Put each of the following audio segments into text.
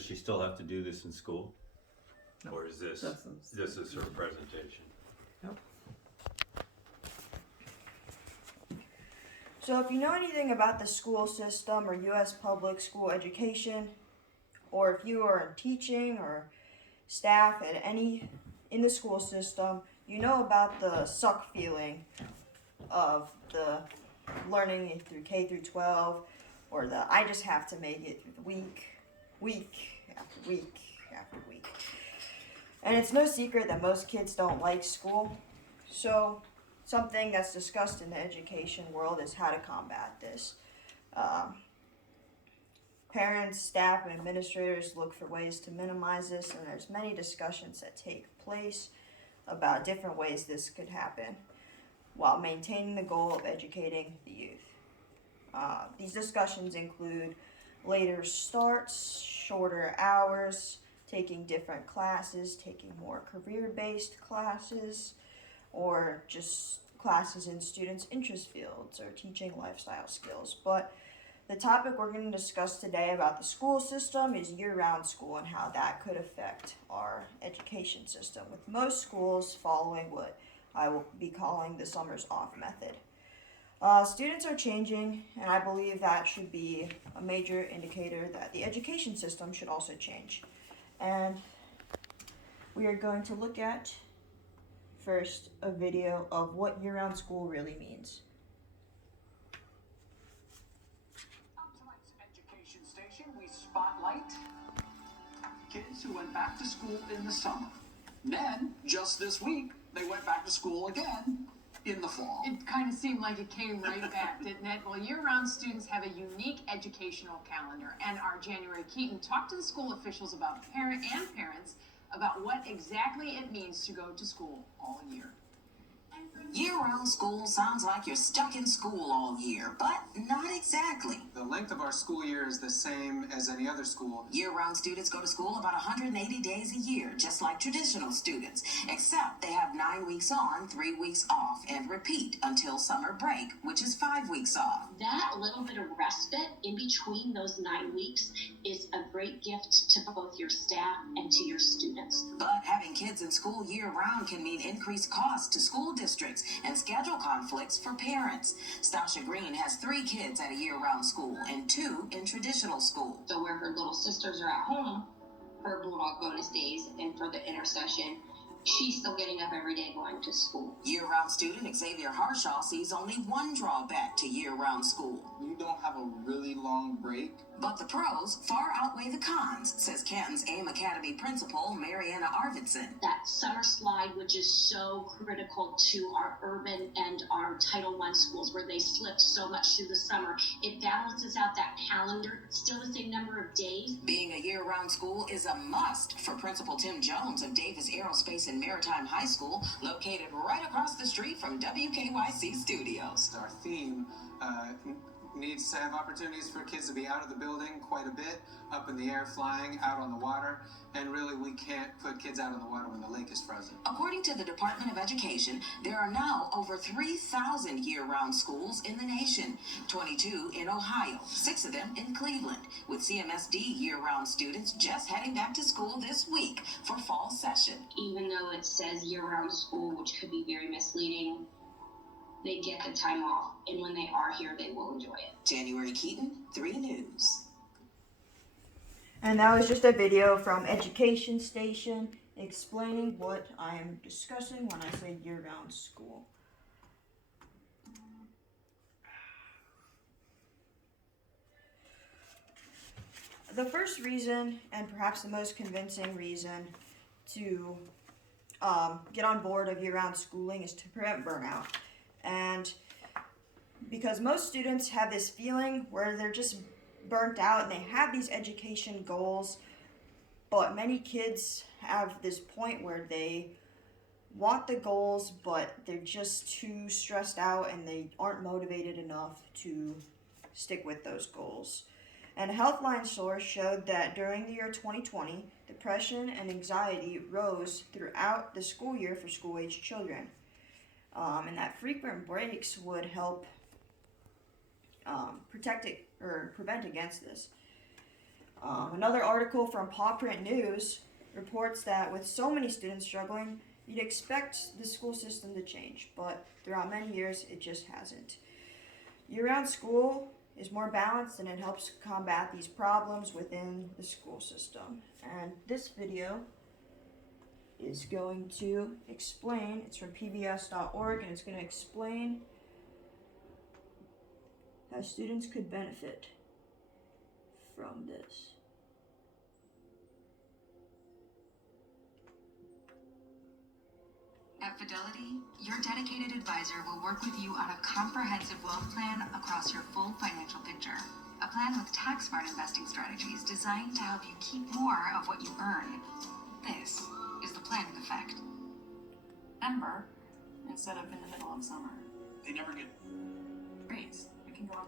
does she still have to do this in school? No. Or is this her presentation? Nope. So if you know anything about the school system or U.S. public school education, or if you are in teaching or staff at any in the school system, you know about the suck feeling of the learning through K through 12, or the I just have to make it through the week after week after week. And it's no secret that most kids don't like school. So something that's discussed in the education world is how to combat this. Parents, staff, and administrators look for ways to minimize this, and there's many discussions that take place about different ways this could happen while maintaining the goal of educating the youth. These discussions include later starts, shorter hours, taking different classes, taking more career-based classes, or just classes in students' interest fields, or teaching lifestyle skills. But the topic we're going to discuss today about the school system is year-round school and how that could affect our education system, with most schools following what I will be calling the summers off method. Students are changing, and I believe that should be a major indicator that the education system should also change. And we are going to look at first a video of what year-round school really means. On tonight's education station, we spotlight kids who went back to school in the summer. Then, just this week, they went back to school again in the fall. It kind of seemed like it came right back, didn't it? Well, year-round students have a unique educational calendar, and our January Keaton talked to the school officials about parents about what exactly it means to go to school all year. Year-round school sounds like you're stuck in school all year, but not exactly. The length of our school year is the same as any other school. Year-round students go to school about 180 days a year, just like traditional students, except they have 9 weeks on, 3 weeks off, and repeat until summer break, which is 5 weeks off. That little bit of respite in between those 9 weeks is a great gift to both your staff and to your students. But having kids in school year-round can mean increased costs to school districts and schedule conflicts for parents. Stasha Green has 3 kids at a year-round school and 2 in traditional school. So where her little sisters are at home, her Bulldog bonus days, and for the intercession, she's still getting up every day going to school. Year-round student Xavier Harshaw sees only one drawback to year-round school. You don't have a really long break. But the pros far outweigh the cons, says Canton's AIM Academy principal, Mariana Arvidsson. That summer slide, which is so critical to our urban and our Title I schools, where they slipped so much through the summer, it balances out that calendar, still the same number of days. Being a year-round school is a must for Principal Tim Jones of Davis Aerospace and Maritime High School, located right across the street from WKYC Studios. Our theme needs to have opportunities for kids to be out of the building quite a bit, up in the air, flying, out on the water, and really we can't put kids out on the water when the lake is frozen. According to the Department of Education, there are now over 3,000 year-round schools in the nation, 22 in Ohio, 6 of them in Cleveland, with CMSD year-round students just heading back to school this week for fall session. Even though it says year-round school, which could be very misleading, they get the time off, and when they are here, they will enjoy it. January Keaton, 3 News. And that was just a video from Education Station explaining what I am discussing when I say year-round school. The first reason, and perhaps the most convincing reason to get on board of year-round schooling is to prevent burnout. And because most students have this feeling where they're just burnt out and they have these education goals, but many kids have this point where they want the goals, but they're just too stressed out and they aren't motivated enough to stick with those goals. And a Healthline source showed that during the year 2020, depression and anxiety rose throughout the school year for school-age children. And that frequent breaks would help protect it or prevent against this. Another article from Paw Print News reports that with so many students struggling, you'd expect the school system to change, but throughout many years, it just hasn't. Year-round school is more balanced and it helps combat these problems within the school system. And this video is going to explain, it's from pbs.org, and it's going to explain how students could benefit from this. At Fidelity, your dedicated advisor will work with you on a comprehensive wealth plan across your full financial picture. A plan with tax-smart investing strategies designed to help you keep more of what you earn. This is the planning effect. September instead of in the middle of summer. They never get Great. We can go on.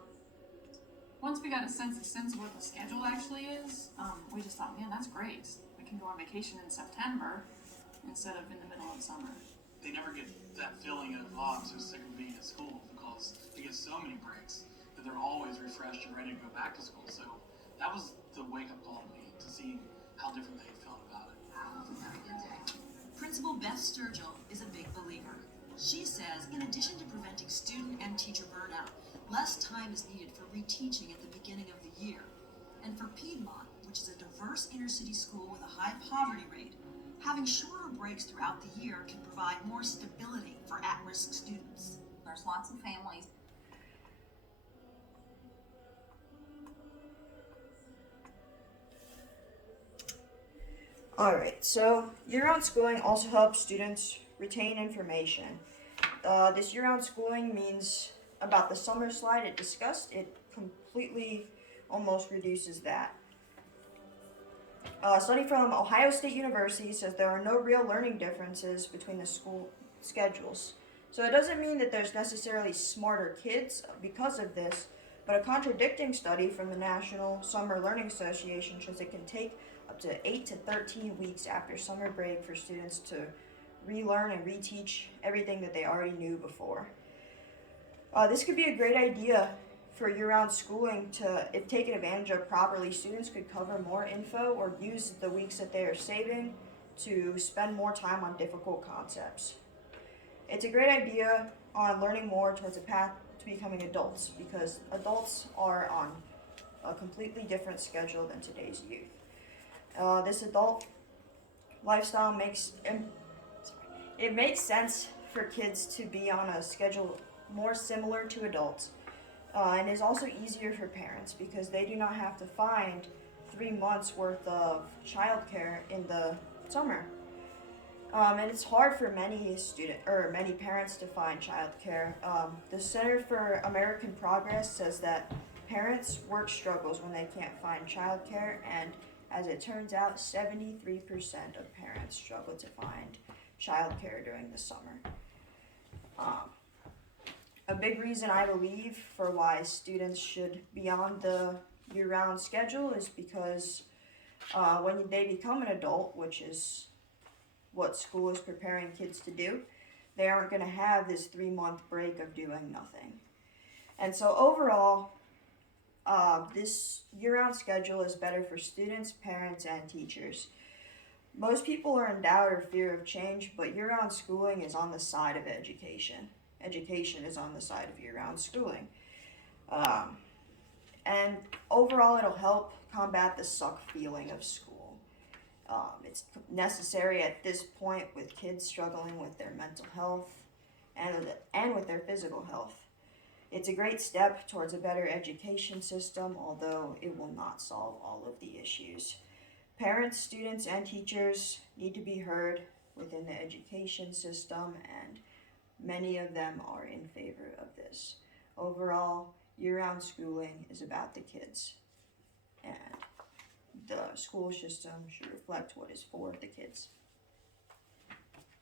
Once we got a sense of what the schedule actually is, we just thought, man, that's great. We can go on vacation in September instead of in the middle of summer. They never get that feeling of, oh, I'm so sick of being at school, because they get so many breaks that they're always refreshed and ready to go back to school. So that was the wake-up call to me, to see how different they felt about it. Principal Beth Sturgill is a big believer. She says, in addition to preventing student and teacher burnout, less time is needed for reteaching at the beginning of the year. And for Piedmont, which is a diverse inner-city school with a high poverty rate, having shorter breaks throughout the year can provide more stability for at-risk students. There's lots of families. Alright, so year-round schooling also helps students retain information. This year-round schooling means about the summer slide it discussed, it completely almost reduces that. A study from Ohio State University says there are no real learning differences between the school schedules. So it doesn't mean that there's necessarily smarter kids because of this, but a contradicting study from the National Summer Learning Association shows it can take up to 8 to 13 weeks after summer break for students to relearn and reteach everything that they already knew before. This could be a great idea for year-round schooling to, if taken advantage of properly. Students could cover more info or use the weeks that they are saving to spend more time on difficult concepts. It's a great idea on learning more towards a path to becoming adults, because adults are on a completely different schedule than today's youth. This adult lifestyle makes sense for kids to be on a schedule more similar to adults, and is also easier for parents because they do not have to find 3 months worth of childcare in the summer. And it's hard for many parents to find childcare. The Center for American Progress says that parents' work struggles when they can't find childcare, and as it turns out, 73% of parents struggle to find childcare during the summer. A big reason I believe for why students should be on the year-round schedule is because when they become an adult, which is what school is preparing kids to do, they aren't going to have this 3-month break of doing nothing. And so overall, this year-round schedule is better for students, parents, and teachers. Most people are in doubt or fear of change, but year-round schooling is on the side of education. Education is on the side of year-round schooling. And overall, it'll help combat the suck feeling of school. It's necessary at this point with kids struggling with their mental health and with their physical health. It's a great step towards a better education system, although it will not solve all of the issues. Parents, students, and teachers need to be heard within the education system, and many of them are in favor of this. Overall, year-round schooling is about the kids, and the school system should reflect what is for the kids.